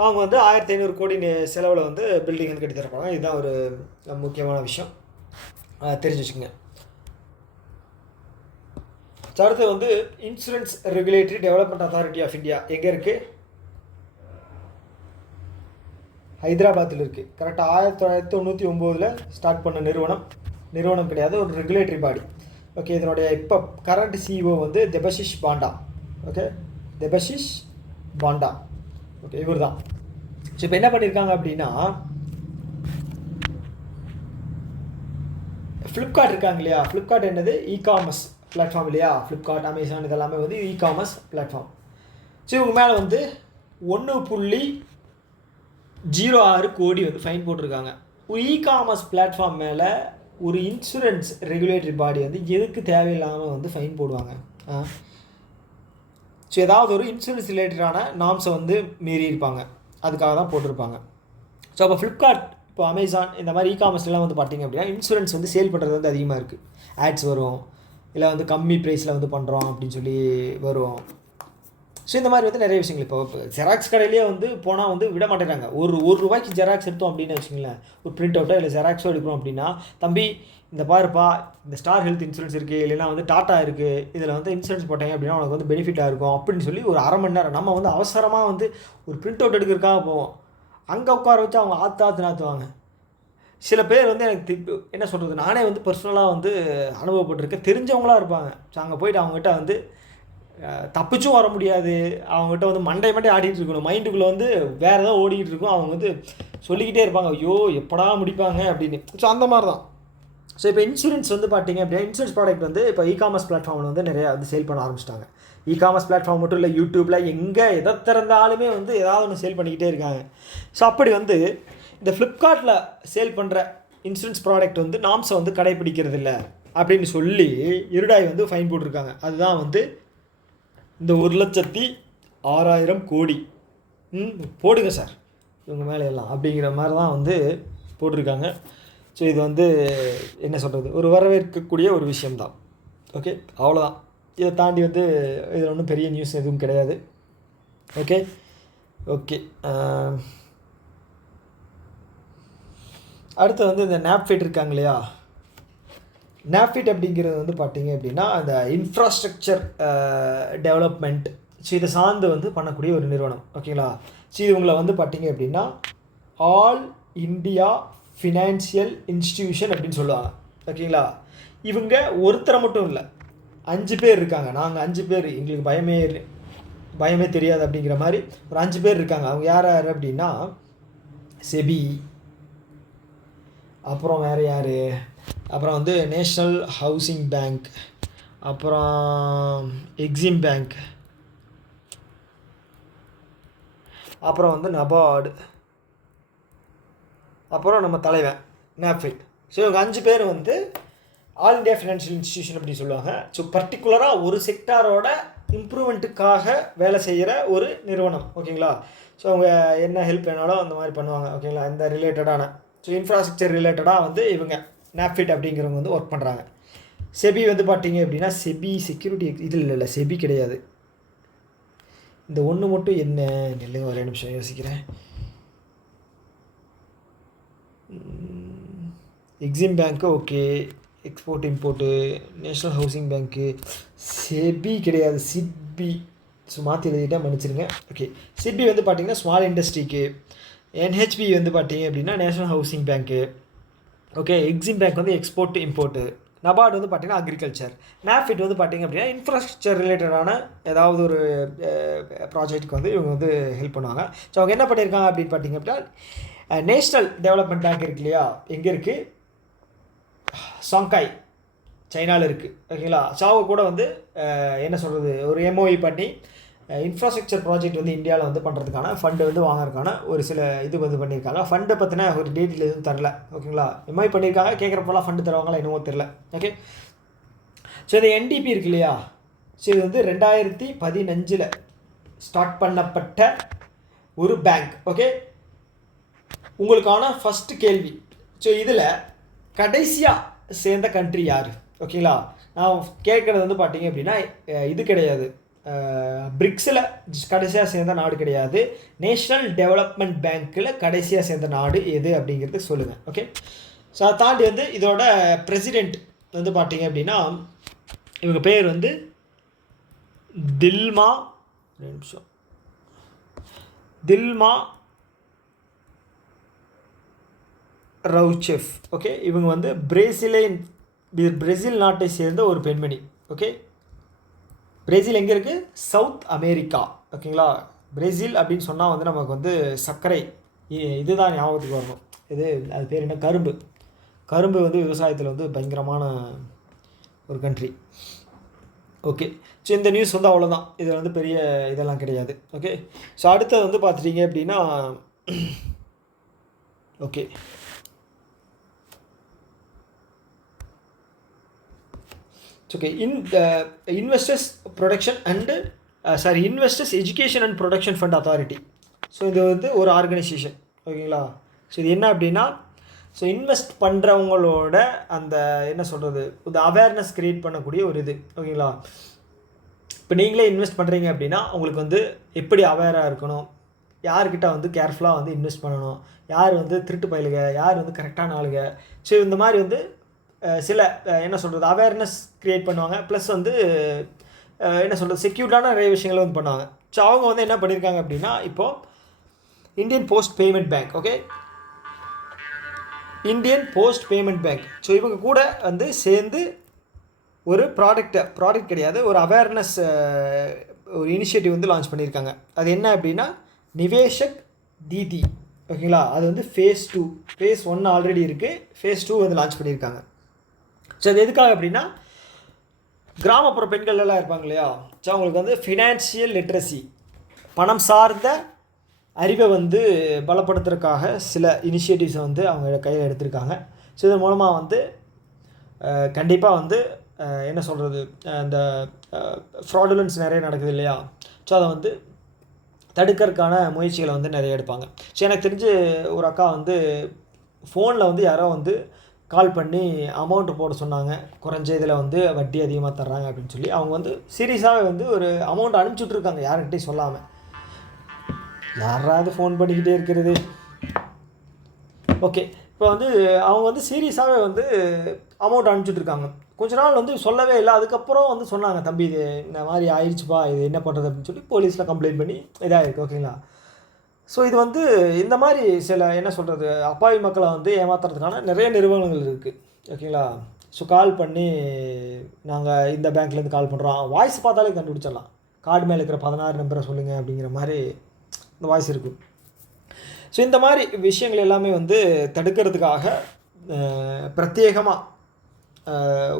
அவங்க வந்து 1500 கோடி செலவில் வந்து பில்டிங் வந்து கட்டி தரப்பாங்க. இதுதான் ஒரு முக்கியமான விஷயம், தெரிஞ்சு வச்சுக்கோங்க. அடுத்து வந்து insurance regulatory development authority of India எங்கே இருக்குது? ஹைதராபாத்தில் இருக்குது. கரெக்டாக 1999 ஸ்டார்ட் பண்ண நிறுவனம் கிடையாது, ஒரு ரெகுலேட்டரி பாடி. ஓகே, இதனுடைய இப்போ கரண்ட் CEO வந்து தெபஷிஷ் பாண்டா. ஓகே, தெபஷிஷ் பாண்டா. ஓகே, இவர் தான். ஸோ இப்போ என்ன பண்ணியிருக்காங்க அப்படின்னா, ஃப்ளிப்கார்ட் இருக்காங்க இல்லையா, ஃப்ளிப்கார்ட் என்னது? இ-காமர்ஸ் பிளாட்ஃபார்ம் இல்லையா? ஃப்ளிப்கார்ட், அமேசான் இதெல்லாமே வந்து இ-காமர்ஸ் பிளாட்ஃபார்ம். ஸோ இவங்க மேலே வந்து 1.06 கோடி வந்து ஃபைன் போட்டிருக்காங்க. இ-காமர்ஸ் பிளாட்ஃபார்ம் மேலே ஒரு இன்சூரன்ஸ் ரெகுலேட்டரி பாடி வந்து எதுக்கு தேவையில்லாமல் வந்து ஃபைன் போடுவாங்க? ஸோ ஏதாவது ஒரு இன்சூரன்ஸ் ரிலேட்டடான நார்ம்ஸை வந்து மீறி இருப்பாங்க, அதுக்காக தான் போட்டிருப்பாங்க. ஸோ அப்போ ஃப்ளிப்கார்ட், இப்போ அமேசான் இந்த மாதிரி இ-காமர்ஸ்லாம் வந்து பார்த்திங்க அப்படின்னா இன்சூரன்ஸ் வந்து சேல் பண்ணுறது வந்து அதிகமாக இருக்குது. ஆட்ஸ் வரும், இல்லை வந்து கம்மி ப்ரைஸில் வந்து பண்ணுறோம் அப்படின்னு சொல்லி வரும். ஸோ இந்த மாதிரி வந்து நிறைய விஷயங்கள். இப்போ ஜெராக்ஸ் கடையிலேயே வந்து போனால் வந்து விட மாட்டேறாங்க. ஒரு ரூபாய்க்கு ஜெராக்ஸ் எடுத்தோம் அப்படின்னு வச்சுங்களேன், ஒரு பிரிண்ட் அவுட்டோ இல்லை ஜெராக்ஸோ எடுக்கிறோம் அப்படின்னா, தம்பி இந்த பாருப்பா, இந்த ஸ்டார் ஹெல்த் இன்சூரன்ஸ் இருக்குது, இல்லைனா வந்து டாட்டா இருக்குது, இதில் வந்து இன்சூரன்ஸ் போட்டாங்க அப்படின்னா உனக்கு வந்து பெனிஃபிட்டாக இருக்கும் அப்படின்னு சொல்லி ஒரு அரை மணி நேரம் நம்ம வந்து அவசரமாக வந்து ஒரு பிரிண்ட் அவுட் எடுக்கிறதுக்காக போவோம். அங்கே உட்கார வச்சு அவங்க நாற்றுவாங்க. சில பேர் வந்து எனக்கு என்ன சொல்கிறது, நானே வந்து பர்சனலாக வந்து அனுபவப்பட்டிருக்கேன், தெரிஞ்சவங்களாக இருப்பாங்க. ஸோ அங்கே போய்ட்டு அவங்ககிட்ட வந்து தப்பிச்சும் வர முடியாது, அவங்ககிட்ட வந்து மண்டை ஆடிட்டு இருக்கணும், மைண்டுக்குள்ளே வந்து வேறு ஏதாவது ஓடிக்கிட்டு இருக்கும். அவங்க வந்து சொல்லிக்கிட்டே இருப்பாங்க, ஐயோ எப்படா முடிப்பாங்க அப்படின்னு. ஸோ அந்த மாதிரி தான். ஸோ இப்போ இன்சூரன்ஸ் வந்து பார்த்திங்க அப்படின்னா, இன்சூரன்ஸ் ப்ராடக்ட் வந்து இப்போ இ-காமர்ஸ் பிளாட்ஃபார்மில் வந்து நிறையா வந்து சேல் பண்ண ஆரம்பிச்சிட்டாங்க. இ-காமர்ஸ் பிளாட்ஃபார்ம் மட்டும் இல்லை, யூடியூப்பில் எங்கே எதை திறந்தாலுமே வந்து ஏதாவது ஒன்று சேல் பண்ணிக்கிட்டே இருக்காங்க. ஸோ அப்படி வந்து இந்த ஃப்ளிப்கார்ட்டில் சேல் பண்ணுற இன்சூரன்ஸ் ப்ராடக்ட் வந்து நாம்ஸை வந்து கடைப்பிடிக்கிறது இல்லை அப்படின்னு சொல்லி இருடாய் வந்து ஃபைன் போட்டிருக்காங்க. அதுதான் வந்து இந்த 1,06,000 கோடி போடுங்க சார் இவங்க மேலே எல்லாம் அப்படிங்கிற மாதிரி தான் வந்து போட்டிருக்காங்க. ஸோ இது வந்து என்ன சொல்கிறது, ஒரு வரவேற்கக்கூடிய ஒரு விஷயம்தான். ஓகே, அவ்வளோதான். இதை தாண்டி வந்து இதில் ஒன்றும் பெரிய நியூஸ் எதுவும் கிடையாது. ஓகே ஓகே அடுத்து வந்து இந்த நாப்ஃபிட் இருக்காங்க இல்லையா, நாப்ஃபிட் அப்படிங்கிறது வந்து பார்த்திங்க அப்படின்னா அந்த இன்ஃப்ராஸ்ட்ரக்சர் டெவலப்மெண்ட், ஸோ இதை சார்ந்து வந்து பண்ணக்கூடிய ஒரு நிறுவனம். ஓகேங்களா. ஸோ இது உங்களை வந்து பார்த்திங்க அப்படின்னா ஆல் இண்டியா ஃபினான்ஷியல் இன்ஸ்டிடியூஷன் அப்படின்னு சொல்லுவாங்க. ஓகேங்களா. இவங்க ஒருத்தரை மட்டும் இல்லை, 5 பேர் இருக்காங்க. நாங்கள் 5 பேர், எங்களுக்கு பயமே தெரியாது அப்படிங்கிற மாதிரி ஒரு 5 பேர் இருக்காங்க. அவங்க யார் யார் அப்படின்னா செபி, அப்புறம் வேறு யார், அப்புறம் வந்து நேஷ்னல் ஹவுசிங் பேங்க், அப்புறம் எக்ஸிம் பேங்க், அப்புறம் வந்து நபார்டு, அப்புறம் நம்ம தலைவன் நாப்ஃபிட். ஸோ இவங்க 5 பேர் வந்து ஆல் இண்டியா ஃபினான்ஷியல் இன்ஸ்டிடியூஷன் அப்படின்னு சொல்லுவாங்க. ஸோ பர்டிகுலராக ஒரு செக்டாரோட இம்ப்ரூவ்மெண்ட்டுக்காக வேலை செய்கிற ஒரு நிறுவனம். ஓகேங்களா. ஸோ அவங்க என்ன ஹெல்ப் வேணாலும் அந்த மாதிரி பண்ணுவாங்க. ஓகேங்களா. இந்த ரிலேட்டடான ஸோ இன்ஃப்ராஸ்ட்ரக்சர் ரிலேட்டடாக வந்து இவங்க நாப்ஃபிட் அப்படிங்கிறவங்க வந்து ஒர்க் பண்ணுறாங்க. செபி வந்து பார்த்தீங்க அப்படின்னா செபி செக்யூரிட்டி, இது இல்லை செபி கிடையாது. இந்த ஒன்று மட்டும் என்ன நில்லுங்க, ஒரே நிமிஷம் யோசிக்கிறேன். EXIM bank okay, export import, national housing bank, SEBI கிடையாது, சிட்பி. ஸோ மாற்றி எழுதிட்டால் மன்னிச்சிருங்க. ஓகே, சிட்பி வந்து பார்த்திங்கன்னா ஸ்மால் இண்டஸ்ட்ரிக்கு, என்ஹெச்பி வந்து பார்த்திங்க அப்படின்னா நேஷ்னல் ஹவுசிங் பேங்க்கு. ஓகே, எக்ஸிம் பேங்க் வந்து எக்ஸ்போர்ட் இம்போர்ட்டு, நபார்டு வந்து பார்த்திங்கன்னா அக்ரிகல்ச்சர், நாப்ஃபிட் வந்து பார்த்திங்க அப்படின்னா இன்ஃப்ராஸ்ட்ரக்சர் ரிலேட்டடான ஏதாவது ஒரு ப்ராஜெக்ட்டுக்கு வந்து இவங்க வந்து ஹெல்ப் பண்ணுவாங்க. ஸோ அவங்க என்ன பண்ணியிருக்காங்க அப்படின்னு பார்த்திங்க அப்படின்னா நேஷ்னல் டெவலப்மெண்ட் பேங்க் இருக்கு இல்லையா, எங்கே இருக்குது, சாங்காய் சைனாவில் இருக்குது. ஓகேங்களா. ஸோ அவங்க கூட வந்து என்ன சொல்கிறது, ஒரு எம்ஓஇ பண்ணி இன்ஃப்ராஸ்ட்ரக்சர் ப்ராஜெக்ட் வந்து இந்தியாவில் வந்து பண்ணுறதுக்கான ஃபண்டு வந்து வாங்குறதுக்கான ஒரு சில இது வந்து பண்ணியிருக்காங்க. ஃபண்டை பற்றின ஒரு டீட்டெயில் எதுவும் தரல. ஓகேங்களா. எம்ஐ பண்ணியிருக்காங்க, கேட்குறப்பெல்லாம் ஃபண்டு தருவாங்களா என்னவோ தெரில. ஓகே. ஸோ இது என்டிபி இருக்கு இல்லையா, ஸோ இது வந்து 2015 ஸ்டார்ட் பண்ணப்பட்ட ஒரு பேங்க். ஓகே, உங்களுக்கான ஃபஸ்ட்டு கேள்வி, ஸோ இதில் கடைசியாக சேர்ந்த கண்ட்ரி யார்? ஓகேங்களா. நான் கேட்குறது வந்து பார்த்தீங்க அப்படின்னா இது கிடையாது, பிரிக்ஸில் கடைசியாக சேர்ந்த நாடு கிடையாது, நேஷ்னல் டெவலப்மெண்ட் பேங்க்கில் கடைசியாக சேர்ந்த நாடு எது அப்படிங்கிறது சொல்லுங்கள். ஓகே. ஸோ அதை தாண்டி வந்து இதோட பிரசிடெண்ட் வந்து பார்த்தீங்க அப்படின்னா இவங்க பேர் வந்து தில்மா ரவுச்செஃப். ஓகே, இவங்க வந்து பிரேசில் நாட்டை சேர்ந்த ஒரு பெண்மணி. ஓகே, பிரேசில் எங்கே இருக்குது, சவுத் அமெரிக்கா. ஓகேங்களா. பிரேசில் அப்படின்னு சொன்னால் வந்து நமக்கு வந்து சர்க்கரை இதுதான் ஞாபகத்துக்கு வரணும். அது பேர் என்ன, கரும்பு வந்து விவசாயத்தில் வந்து பயங்கரமான ஒரு கண்ட்ரி. ஓகே. ஸோ இந்த நியூஸ் வந்து அவ்வளோதான், இதில் வந்து பெரிய இதெல்லாம் கிடையாது. ஓகே. ஸோ அடுத்தது வந்து பார்த்துட்டிங்க அப்படின்னா okay okay investors education and production fund authority. So இது வந்து ஒரு ஆர்கனைசேஷன். ஓகேங்களா. ஸோ இது என்ன அப்படின்னா, ஸோ இன்வெஸ்ட் பண்ணுறவங்களோட அந்த என்ன சொல்கிறது, இந்த அவேர்னஸ் க்ரியேட் பண்ணக்கூடிய ஒரு இது. ஓகேங்களா. இப்போ நீங்களே இன்வெஸ்ட் பண்ணுறீங்க அப்படின்னா உங்களுக்கு வந்து எப்படி அவேராக இருக்கணும், யார்கிட்ட வந்து கேர்ஃபுல்லாக வந்து இன்வெஸ்ட் பண்ணணும், யார் வந்து திருட்டு பயிலுங்க, யார் வந்து கரெக்டான ஆளுங்க. ஸோ இந்த மாதிரி வந்து சில என்ன சொல்கிறது அவேர்னஸ் க்ரியேட் பண்ணுவாங்க. ப்ளஸ் வந்து என்ன சொல்கிறது செக்யூர்டான நிறைய விஷயங்களும் வந்து பண்ணுவாங்க. ஸோ அவங்க வந்து என்ன பண்ணியிருக்காங்க அப்படின்னா இப்போது Indian post payment bank. Okay, Indian post payment bank. So இவங்க கூட வந்து சேர்ந்து ஒரு ப்ராடக்ட் கிடையாது, ஒரு அவேர்னஸ் ஒரு இனிஷியேட்டிவ் வந்து லான்ச் பண்ணியிருக்காங்க. அது என்ன அப்படின்னா நிவேஷக் தீதி. ஓகேங்களா. அது வந்து ஃபேஸ் 1 ஆல்ரெடி இருக்குது, ஃபேஸ் 2 வந்து லான்ச் பண்ணியிருக்காங்க. ஸோ அது எதுக்காக அப்படின்னா கிராமப்புற பெண்கள் எல்லாம் இருப்பாங்க இல்லையா, ஸோ அவங்களுக்கு வந்து ஃபினான்ஷியல் லிட்ரஸி, பணம் சார்ந்த அறிவை வந்து பலப்படுத்துறதுக்காக சில இனிஷியேட்டிவ்ஸை வந்து அவங்க கையில் எடுத்திருக்காங்க. ஸோ இதன் மூலமாக வந்து கண்டிப்பாக வந்து என்ன சொல்கிறது இந்த ஃப்ராடுலன்ஸ் நிறைய நடக்குது இல்லையா, ஸோ அதை வந்து தடுக்கிறதுக்கான முயற்சிகளை வந்து நிறைய எடுப்பாங்க. ஸோ எனக்கு தெரிஞ்சு ஒரு அக்கா வந்து ஃபோனில் வந்து யாரோ வந்து கால் பண்ணி அமௌண்ட்டு போட சொன்னாங்க, குறைஞ்ச இதில் வந்து வட்டி அதிகமாக தர்றாங்க அப்படின்னு சொல்லி அவங்க வந்து சீரியஸாகவே வந்து ஒரு அமௌண்ட் அனுப்பிச்சுட்ருக்காங்க யார்கிட்டையும் சொல்லாமல். யாராவது ஃபோன் பண்ணிக்கிட்டே இருக்கிறது. ஓகே, இப்போ வந்து அவங்க வந்து சீரியஸாகவே வந்து அமௌண்ட் அனுப்பிச்சுட்ருக்காங்க. கொஞ்ச நாள் வந்து சொல்லவே இல்லை. அதுக்கப்புறம் வந்து சொன்னாங்க, தம்பி இது இந்த மாதிரி ஆயிடுச்சுப்பா, இது என்ன பண்ணுறது அப்படின்னு சொல்லி போலீஸில் கம்ப்ளைண்ட் பண்ணி இதாகிருக்கு. ஓகேங்களா? ஸோ இது வந்து இந்த மாதிரி சில என்ன சொல்கிறது அப்பாவி மக்களை வந்து ஏமாத்துறதுக்கான நிறைய நிறுவனங்கள் இருக்குது. ஓகேங்களா? ஸோ கால் பண்ணி நாங்கள் இந்த பேங்க்லேருந்து கால் பண்ணுறோம், வாய்ஸ் பார்த்தாலே கண்டுபிடிச்சிடலாம். கார்டு மேலே இருக்கிற 16 நம்பரை சொல்லுங்கள் அப்படிங்கிற மாதிரி இந்த வாய்ஸ் இருக்குது. ஸோ இந்த மாதிரி விஷயங்கள் எல்லாமே வந்து தடுக்கிறதுக்காக பிரத்யேகமாக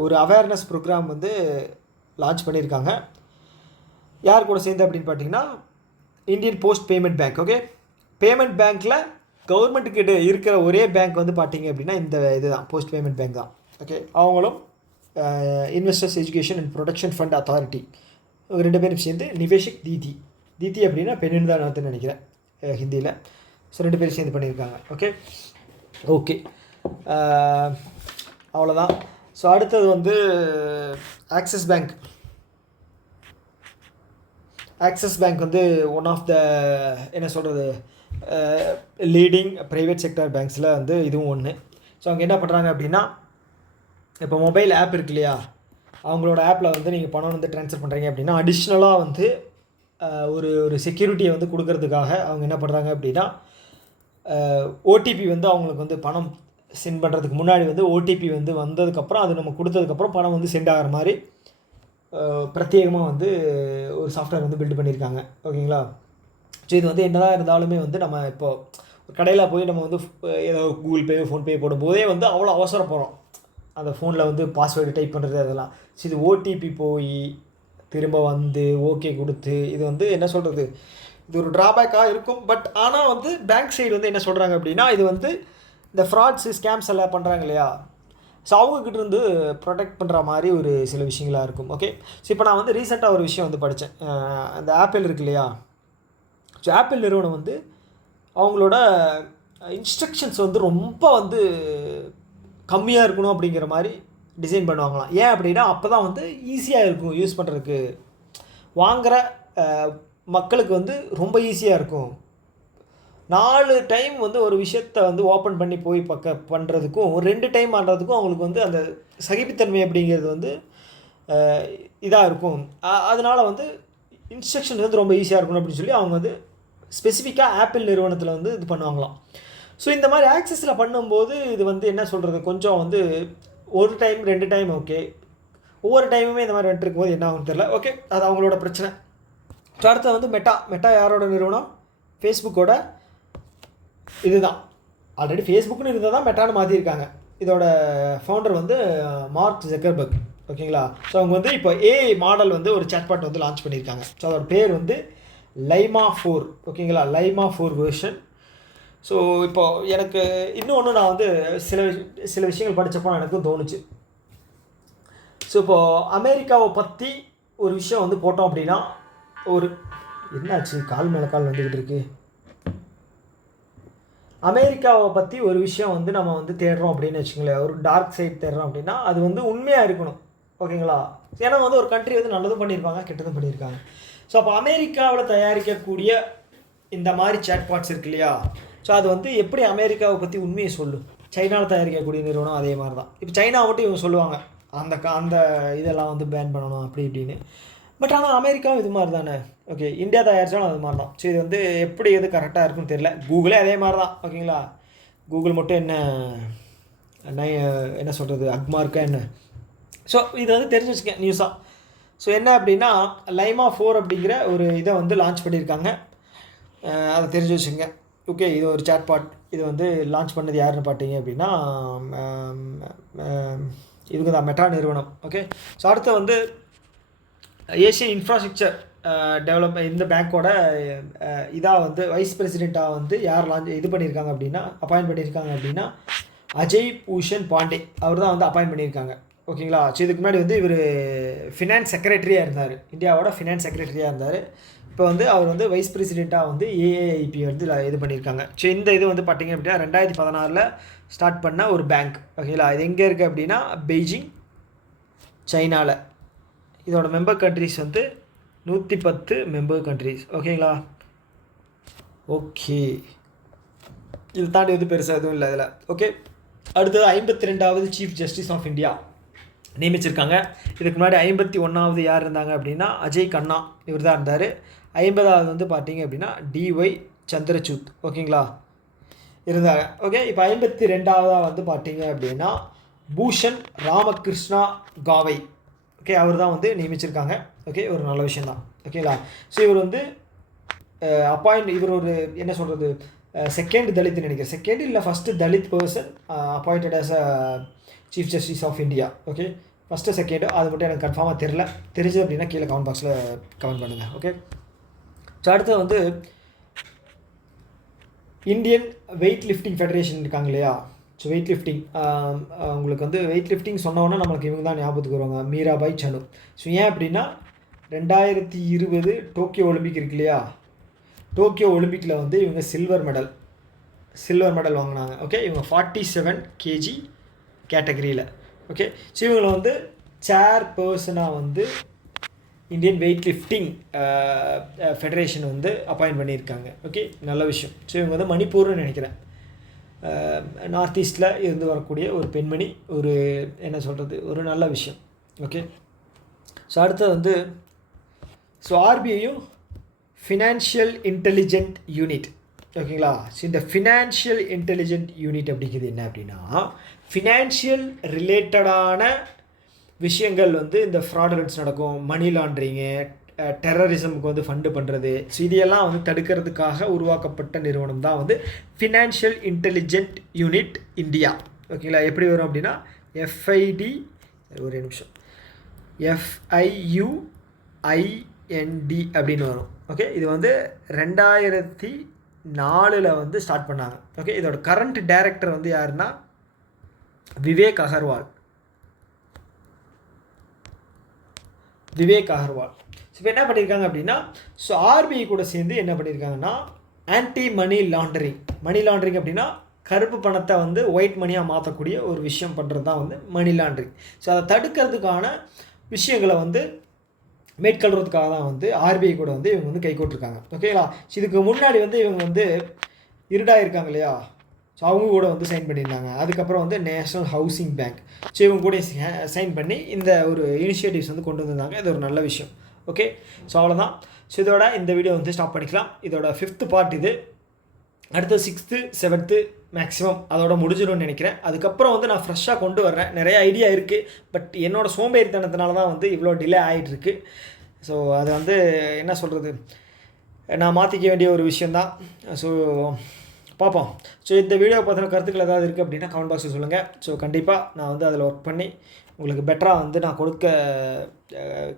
ஒரு அவேர்னஸ் ப்ரோக்ராம் வந்து லான்ச் பண்ணியிருக்காங்க. யார் கூட சேர்ந்து அப்படின்னு பார்த்தீங்கன்னா Indian post payment bank. Okay, payment பேங்க்கில் கவர்மெண்ட்டுக்கிட்ட இருக்கிற ஒரே பேங்க் வந்து பார்த்தீங்க அப்படின்னா இந்த இது தான், போஸ்ட் பேமெண்ட் பேங்க் தான். ஓகே, அவங்களும் investors education and protection fund authority ரெண்டு பேரும் சேர்ந்து நிவேஷிக் தீதி அப்படின்னா பெண்ணுன்னு தான் நான் நினைக்கிறேன் ஹிந்தியில். ஸோ ரெண்டு பேரும் சேர்ந்து பண்ணியிருக்காங்க. ஓகே அவ்வளோதான். ஸோ அடுத்தது வந்து ஆக்சிஸ் பேங்க் வந்து ஒன் ஆஃப் த என்ன சொல்கிறது லீடிங் ப்ரைவேட் செக்டர் பேங்க்ஸில் வந்து இதுவும் ஒன்று. ஸோ அவங்க என்ன பண்ணுறாங்க அப்படின்னா, இப்போ மொபைல் ஆப் இருக்கு இல்லையா, அவங்களோட ஆப்பில் வந்து நீங்கள் பணம் வந்து ட்ரான்ஸ்ஃபர் பண்ணுறீங்க அப்படின்னா அடிஷ்னலாக வந்து ஒரு செக்யூரிட்டியை வந்து கொடுக்கறதுக்காக அவங்க என்ன பண்ணுறாங்க அப்படின்னா ஓடிபி வந்து அவங்களுக்கு வந்து பணம் சென்ட் பண்ணுறதுக்கு முன்னாடி வந்து ஓடிபி வந்து வந்ததுக்கப்புறம் அது நம்ம கொடுத்ததுக்கப்புறம் பணம் வந்து சென்ட் ஆகிற மாதிரி பிரத்யேகமாக வந்து ஒரு சாஃப்ட்வேர் வந்து பில்டு பண்ணியிருக்காங்க. ஓகேங்களா? ஸோ இது வந்து என்னதான் இருந்தாலுமே வந்து நம்ம இப்போ ஒரு கடையில் போய் நம்ம வந்து ஏதோ கூகுள் பே ஃபோன்பே போடும்போதே வந்து அவ்வளோ அவசரப்படுறோம், அந்த ஃபோனில் வந்து பாஸ்வேர்டு டைப் பண்ணுறது அதெல்லாம். ஸோ இது ஓடிபி போய் திரும்ப வந்து ஓகே கொடுத்து இது வந்து என்ன சொல்கிறது, இது ஒரு ட்ராபேக்காக இருக்கும். பட் ஆனால் வந்து பேங்க் சைடு வந்து என்ன சொல்கிறாங்க அப்படின்னா, இது வந்து இந்த ஃப்ராட்ஸு ஸ்கேம்ஸ் எல்லாம் பண்ணுறாங்க இல்லையா, ஸோ அவங்கக்கிட்ட இருந்து ப்ரொடெக்ட் பண்ணுற மாதிரி ஒரு சில விஷயங்களாக இருக்கும். ஓகே, ஸோ இப்போ நான் வந்து ரீசெண்டாக ஒரு விஷயம் வந்து படித்தேன். அந்த ஆப்பிள் இருக்கு இல்லையா, ஸோ ஆப்பிள் நிறுவனம் வந்து அவங்களோட இன்ஸ்ட்ரக்ஷன்ஸ் வந்து ரொம்ப வந்து கம்மியாக இருக்கணும் அப்படிங்கிற மாதிரி டிசைன் பண்ணுவாங்களாம். ஏன் அப்படின்னா அப்போ தான் வந்து ஈஸியாக இருக்கும் யூஸ் பண்ணுறதுக்கு, வாங்குகிற மக்களுக்கு வந்து ரொம்ப ஈஸியாக இருக்கும். 4 டைம் வந்து ஒரு விஷயத்தை வந்து ஓப்பன் பண்ணி போய் பண்ணுறதுக்கும் 2 டைம் பண்ணுறதுக்கும் அவங்களுக்கு வந்து அந்த சகிப்புத்தன்மை அப்படிங்கிறது வந்து இதாக இருக்கும். அதனால் வந்து இன்ஸ்ட்ரக்ஷன் வந்து ரொம்ப ஈஸியாக இருக்கணும் அப்படின்னு சொல்லி அவங்க வந்து ஸ்பெசிஃபிக்காக ஆப்பிள் நிறுவனத்தில் வந்து இது பண்ணுவாங்களாம். ஸோ இந்த மாதிரி ஆக்சஸில் பண்ணும்போது இது வந்து என்ன சொல்கிறது, கொஞ்சம் வந்து ஒரு டைம் 2 டைம் ஓகே, ஒவ்வொரு டைமுமே இந்த மாதிரி வந்துட்டு இருக்கும்போது என்ன ஆகும்னு தெரியல. ஓகே, அது அவங்களோட பிரச்சனை. ஸோ அடுத்து வந்து மெட்டா யாரோட நிறுவனம், ஃபேஸ்புக்கோட இதுதான். ஆல்ரெடி ஃபேஸ்புக்குன்னு இருந்தால் தான் மெட்டான்னு மாற்றிருக்காங்க. இதோட ஃபவுண்டர் வந்து மார்க் ஜக்கர்பர்க். ஓகேங்களா? ஸோ அவங்க வந்து இப்போ ஏஐ மாடல் வந்து ஒரு சாட்பாட் வந்து லான்ச் பண்ணியிருக்காங்க. ஸோ அதோட பேர் வந்து லைமா 4. ஓகேங்களா? லைமா 4 வெர்ஷன். ஸோ இப்போது எனக்கு இன்னொன்று நான் வந்து சில விஷயங்கள் படித்தப்போ எனக்கும் தோணுச்சு. ஸோ இப்போது அமெரிக்காவை பற்றி ஒரு விஷயம் வந்து போட்டோம் அப்படின்னா, ஒரு என்னாச்சு கால் மேலே கால் வந்துக்கிட்டு இருக்கு. அமெரிக்காவை பற்றி ஒரு விஷயம் வந்து நம்ம வந்து தேடுறோம் அப்படின்னு வச்சுங்களேன், ஒரு டார்க் சைட் தேடுறோம் அப்படின்னா அது வந்து உண்மையாக இருக்கணும். ஓகேங்களா? ஏன்னா வந்து ஒரு கண்ட்ரி வந்து நல்லதும் பண்ணியிருப்பாங்க, கெட்டதும் பண்ணியிருக்காங்க. ஸோ அப்போ அமெரிக்காவில் தயாரிக்கக்கூடிய இந்த மாதிரி சேட்பாட்ஸ் இருக்கு இல்லையா, ஸோ அது வந்து எப்படி அமெரிக்காவை பற்றி உண்மையை சொல்லும். சைனாவில் தயாரிக்கக்கூடிய நிறுவனம் அதே மாதிரி தான். இப்போ சைனா மட்டும் இவங்க சொல்லுவாங்க அந்த இதெல்லாம் வந்து பேன் பண்ணணும் அப்படி இப்படின்னு. பட் ஆனால் அமெரிக்காவும் இது மாதிரி தானே. ஓகே, இந்தியா தயாரித்தாலும் அது மாதிரி தான். ஸோ இது வந்து எப்படி எது கரெக்டாக இருக்குன்னு தெரியல. கூகுளே அதே மாதிரி தான். ஓகேங்களா? கூகுள் மட்டும் என்ன சொல்கிறது அக்மார்க்கா என்ன. ஸோ இது வந்து தெரிஞ்சு வச்சுக்கேன் நியூஸாக. ஸோ என்ன அப்படின்னா லைமா 4 அப்படிங்கிற ஒரு இதை வந்து லான்ச் பண்ணியிருக்காங்க, அதை தெரிஞ்சு வச்சுங்க. ஓகே, இது ஒரு சாட்பாட். இது வந்து லான்ச் பண்ணது யாருன்னு பார்த்தீங்க அப்படின்னா இவங்க தான், மெட்டா நிறுவனம். ஓகே, ஸோ அடுத்து வந்து ஏஷியன் இன்ஃப்ராஸ்ட்ரக்சர் டெவலப்மெண்ட் இந்த பேங்க்கோட இதாக வந்து வைஸ் பிரசிடெண்ட்டாக வந்து யார் இது பண்ணியிருக்காங்க அப்படின்னா அப்பாயின்ட் பண்ணியிருக்காங்க அப்படின்னா அஜய் பூஷன் பாண்டே அவர் தான் வந்து அப்பாயின்ட் பண்ணியிருக்காங்க. ஓகேங்களா? ஸோ இதுக்கு முன்னாடி வந்து இவர் ஃபினான்ஸ் செக்ரட்டரியாக இருந்தார், இந்தியாவோட ஃபினான்ஸ் செக்ரட்டரியாக இருந்தார். இப்போ வந்து அவர் வந்து வைஸ் பிரசிடெண்ட்டாக வந்து ஏஏஐபி வந்து இது பண்ணியிருக்காங்க. ஸோ இந்த இது வந்து பார்த்தீங்க அப்படின்னா 2016 ஸ்டார்ட் பண்ண ஒரு பேங்க். ஓகேங்களா, இது எங்கே இருக்குது அப்படின்னா பெய்ஜிங், சைனாவில். இதோட மெம்பர் கண்ட்ரிஸ் வந்து 110 மெம்பர் கண்ட்ரிஸ். ஓகேங்களா, ஓகே, இது தாண்டி வந்து பெருசாக எதுவும் இல்லை இதில். ஓகே, அடுத்தது 52வது சீஃப் ஜஸ்டிஸ் ஆஃப் இந்தியா நியமிச்சிருக்காங்க. இதுக்கு முன்னாடி 51வது யார் இருந்தாங்க அப்படின்னா அஜய் கண்ணா, இவர் தான் இருந்தார். 50வது வந்து பார்த்தீங்க அப்படின்னா டிஒய் சந்திரசூட். ஓகேங்களா, இருந்தாங்க. ஓகே, இப்போ 52வது வந்து பார்த்தீங்க அப்படின்னா பூஷன் ராமகிருஷ்ணா காவை. ஓகே, அவர் தான் வந்து நியமிச்சிருக்காங்க. ஓகே, ஒரு நல்ல விஷயந்தான். ஓகேங்களா, ஸோ இவர் வந்து இவர் ஒரு என்ன சொல்கிறது, செகண்ட் தலித் நினைக்கிறேன், செகண்ட் இல்லை first Dalit person appointed as a chief justice of India. Okay, first second அது மட்டும் எனக்கு கன்ஃபார்மாக தெரில. தெரிஞ்சது அப்படின்னா கீழே கமெண்ட் பாக்ஸில் கமெண்ட் பண்ணுங்கள். ஓகே, ஸோ அடுத்து வந்து இந்தியன் வெயிட் லிஃப்டிங் ஃபெடரேஷன் இருக்காங்க இல்லையா. ஸோ வெயிட் லிஃப்டிங், உங்களுக்கு வந்து வெயிட் லிஃப்டிங் சொன்னோன்னா நம்மளுக்கு இவங்க தான் ஞாபகத்துக்கு வருவாங்க, மீராபாய் சனு. ஸோ ஏன் அப்படின்னா 2020 டோக்கியோ ஒலிம்பிக் இருக்கு இல்லையா, டோக்கியோ ஒலிம்பிக்கில் வந்து இவங்க சில்வர் மெடல் வாங்கினாங்க. ஓகே, இவங்க 47 kg கேட்டகரியில். ஓகே, ஸோ இவங்களை வந்து சேர் பர்சனாக வந்து இந்தியன் வெயிட் லிஃப்டிங் ஃபெடரேஷன் வந்து அப்பாயிண்ட் பண்ணியிருக்காங்க. ஓகே, நல்ல விஷயம். ஸோ இவங்க வந்து மணிப்பூர்னு நினைக்கிறேன், நார்த் ஈஸ்டில் இருந்து வரக்கூடிய ஒரு பெண்மணி, ஒரு என்ன சொல்கிறது, ஒரு நல்ல விஷயம். ஓகே, ஸோ அடுத்தது வந்து ஸோ ஆர்பிஐயும் ஃபினான்ஷியல் இன்டெலிஜென்ட் யூனிட். ஓகேங்களா, ஸோ இந்த ஃபினான்ஷியல் இன்டெலிஜென்ட் யூனிட் அப்படிங்கிறது என்ன அப்படின்னா ஃபினான்ஷியல் ரிலேட்டடான விஷயங்கள் வந்து இந்த ஃப்ராடுலன்ஸ் நடக்கும், மணி லாண்ட்ரிங்கு, டெரரிசமுக்கு வந்து ஃபண்டு பண்ணுறது. ஸோ இதையெல்லாம் வந்து தடுக்கிறதுக்காக உருவாக்கப்பட்ட நிறுவனம் தான் வந்து ஃபினான்ஷியல் இன்டெலிஜென்ட் யூனிட் இந்தியா. ஓகேங்களா, எப்படி வரும் அப்படின்னா எஃப்ஐடி, ஒரு நிமிஷம், FIUIND அப்படின்னு வரும். ஓகே, இது வந்து 2004 வந்து ஸ்டார்ட் பண்ணாங்க. ஓகே, இதோட கரண்ட் டைரக்டர் வந்து யாருன்னா விவேக் அகர்வால். ஸோ இப்போ என்ன பண்ணியிருக்காங்க அப்படின்னா ஸோ ஆர்பிஐ கூட சேர்ந்து என்ன பண்ணியிருக்காங்கன்னா ஆன்டி மணி லாண்ட்ரிங் அப்படின்னா கருப்பு பணத்தை வந்து ஒயிட் மணியாக மாற்றக்கூடிய ஒரு விஷயம் பண்ணுறது தான் வந்து மணி லாண்ட்ரிங். ஸோ அதை தடுக்கிறதுக்கான விஷயங்களை வந்து மேற்கொள்கிறதுக்காக தான் வந்து ஆர்பிஐ கூட வந்து இவங்க வந்து கைகோட்டிருக்காங்க. ஓகேங்களா, ஸோ இதுக்கு முன்னாடி வந்து இவங்க வந்து இருடாக இருக்காங்க இல்லையா, ஸோ அவங்க கூட வந்து சைன் பண்ணியிருந்தாங்க. அதுக்கப்புறம் வந்து நேஷ்னல் ஹவுசிங் பேங்க், ஸோ இவங்க கூட சைன் பண்ணி இந்த ஒரு இனிஷியேட்டிவ்ஸ் வந்து கொண்டு வந்திருந்தாங்க. இது ஒரு நல்ல விஷயம். ஓகே, ஸோ அவ்வளோதான். ஸோ இதோட இந்த வீடியோ வந்து ஸ்டாப் பண்ணிக்கலாம். இதோட 5th பார்ட் இது. அடுத்து 6th 7th மேக்ஸிமம் அதோட முடிஞ்சிடும்னு நினைக்கிறேன். அதுக்கப்புறம் வந்து நான் ஃப்ரெஷ்ஷாக கொண்டு வர்றேன். நிறைய ஐடியா இருக்குது, பட் என்னோடய சோம்பேறித்தனத்தினால தான் வந்து இவ்வளோ டிலே ஆகிட்டுருக்கு. ஸோ அது வந்து என்ன சொல்கிறது, நான் மாற்றிக்க வேண்டிய ஒரு விஷயந்தான். ஸோ பார்ப்போம். ஸோ இந்த வீடியோ பார்த்தின கருத்துக்கள் ஏதாவது இருக்குது அப்படின்னா கமெண்ட் பாக்ஸில் சொல்லுங்கள். ஸோ கண்டிப்பாக நான் வந்து அதில் ஒர்க் பண்ணி உங்களுக்கு பெட்டராக வந்து நான்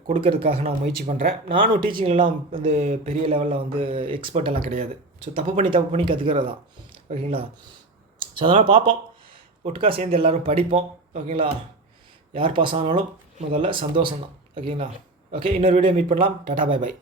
கொடுக்கறதுக்காக நான் முயற்சி பண்ணுறேன். நானும் டீச்சிங்லாம் வந்து பெரிய லெவலில் வந்து எக்ஸ்பர்ட் எல்லாம் கிடையாது. ஸோ தப்பு பண்ணி கற்றுக்கிறது தான். ஓகேங்களா, ஸோ அதனால் பார்ப்போம், ஒட்டுக்காக சேர்ந்து எல்லோரும் படிப்போம். ஓகேங்களா, யார் பாஸ் ஆனாலும் முதல்ல சந்தோஷம் தான். ஓகேங்களா, ஓகே, இன்னொரு வீடியோ மீட் பண்ணலாம். டாடா, பை.